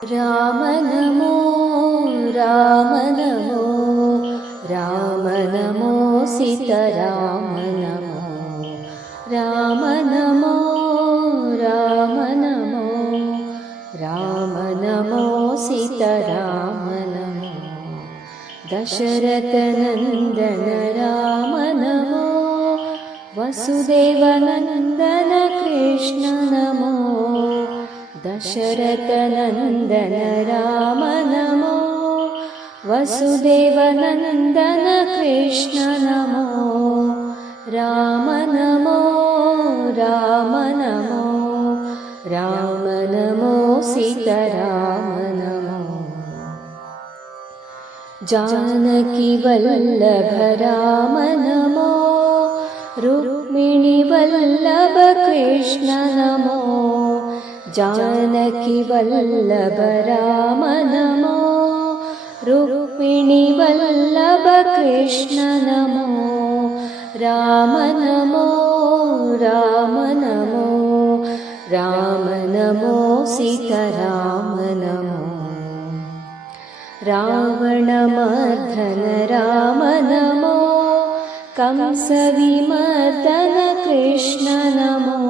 Ram NaMo Ram NaMo Ram NaMo Sitaram NaMo Ram NaMo Ram NaMo Ram NaMo Sitaram NaMo Dasharathnandan Ram NaMo Vasudevnandan Krishna NaMo Dasharathnandan Ram NaMo Vasudevnandan Krishna NaMo Ram NaMo Ram NaMo Ram NaMo Sitaram NaMo Janaki Vallabh Ram NaMo Rukmini Vallabh Krishna NaMo Janaki Vallabh Ram NaMo Rukmini Vallabh Krishna NaMo Ram NaMo Ram NaMo Ram NaMo Sitaram NaMo रावणमर्दन Ram NaMo कंसविमर्दन Krishna NaMo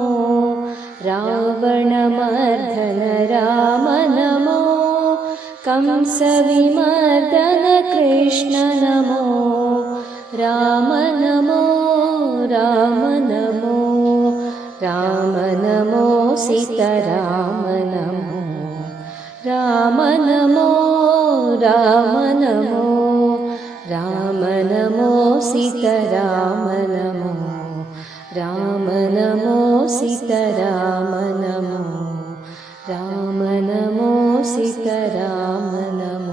रावणमर्दन Ram NaMo कंसविमर्दन Krishna NaMo Ram NaMo Ram NaMo Ram NaMo Sitaram NaMo Ram NaMo Ram NaMo Ram NaMo Sitaram NaMo Ram NaMo Sitaram NaMo Ram NaMo Sitaram NaMo.